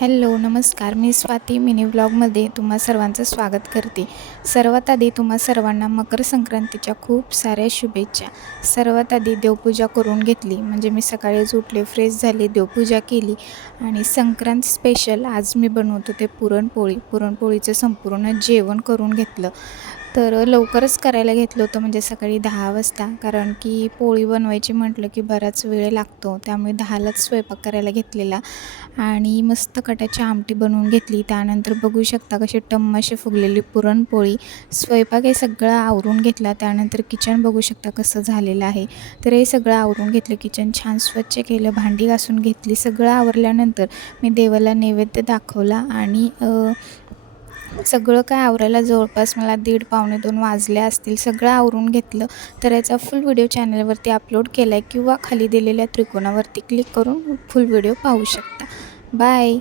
Hello नमस्कार, मी Swati mini व्लॉगमध्ये तुम्हा सर्वांचं स्वागत करते। सर्वात आधी तुम्हा सर्वांना मकर संक्रांतीच्या खूप साऱ्या शुभेच्छा। सर्वात आधी देवपूजा करून घेतली, म्हणजे मी सकाळीच उठले, फ्रेश झाले, देवपूजा केली आणि संक्रांत स्पेशल आज मी बनवतो ते पुरणपोळी। पुरणपोळीचं संपूर्ण जेवण करून घेतलं। तर लवकरच करायला घेतलं होतं, म्हणजे सकाळी 10 वाजता, कारण की पोळी बनवायची म्हटलं की बराच वेळ लागतो, त्यामुळे 10लाच स्वयंपाक करायला घेतलेला आणि मस्त कटाची आमटी बनवून घेतली। त्यानंतर बघू शकता कशी टम्म अशी फुगलेली पुरणपोळी। स्वयंपाक हे सगळं आवरून घेतला, त्यानंतर किचन बघू शकता कसं झालेलं आहे। तर हे सगळं आवरून घेतलं, किचन छान स्वच्छ केलं, भांडी घासून घेतली। सगळं आवरल्यानंतर मी देवाला नैवेद्य दाखवला आणि सगळं काय आवरायला जवळपास मला 1:30 पावणे 2 वाजले असतील। सगळं आवरून घेतलं, तर याचा फुल व्हिडिओ चॅनलवरती अपलोड केला आहे किंवा खाली दिलेल्या त्रिकोणावरती क्लिक करून फुल व्हिडिओ पाहू शकता। बाय।